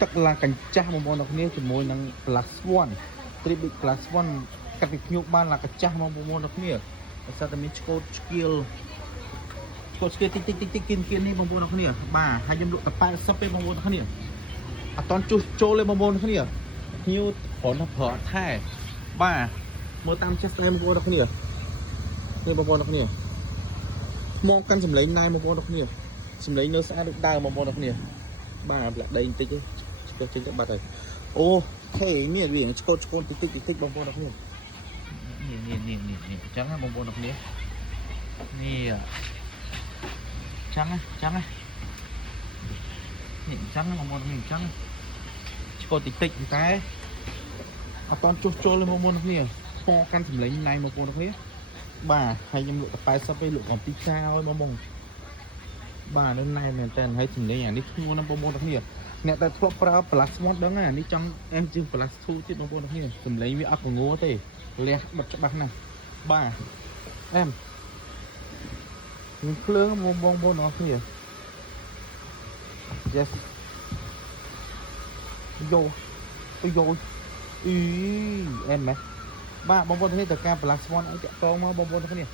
ទឹកឡាកញ្ចាស់បងប្អូនគ្នាជាមួយនឹង plus 1 Tribit plus 1 កាត់ពីខ្ញុំបានឡាកញ្ចាស់បងប្អូនគ្នាបើសិនតែមានឆ្កូតឆ្កៀលតិចគៀននេះបងប្អូនគ្នាបាទហើយខ្ញុំលក់តែ80ទេបងប្អូនគ្នាអត់តន់ជួសចូលទេបងប្អូនគ្នាខ្ញុំគ្រាន់តែប្រើថែបាទមើលតាមចេះស្អែបងប្អូនគ្នានេះបងប្អូនគ្នាមកកាន់សម្លេងណៃបងប្អូនគ្នាសម្លេងនៅស្អាតដូចដើមបងប្អូនគ្នាបាទលាក់ដីបន្តិចទេឆ្កឹះចេញទៅបាត់ហើយអូខេនេះវាឆ្កូតតិចបងប្អូនគ្នានេះអញ្ចឹងណាបងប្អូនគ្នានេះចឹងណានេះអញ្ចឹងណាបងប្អូនគ្នាអញ្ចឹងឆ្កូតតិចតែអត់តន់ជួសជុលទេបងប្អូនគ្នាស្គាល់កាន់សម្លេងណៃបងប្អូនគ្នាបាទហើយខ្ញុំលក់តែ80ទេលក់កំពីផ្សារឲ្យបងប្អូនបាទនៅណៃមែនតើហើយសម្លេងអានេះធ្ងន់ណាស់បងប្អូនគ្នាអ្នកដែលធ្លាប់ប្រើ plus 1ដឹងអានេះចង់អែមជាង plus 2ទៀតបងប្អូនគ្នាសម្លេងវាអត់កងួរទេលះបិទច្បាស់ណាស់បាទអែមមានភ្លើងបងប្អូនគ្នា yes យោអីអែមម៉េះបាទបងប្អូនគ្នាតើការ plus 1ឲ្យតាក់តងមកបងប្អូនគ្នា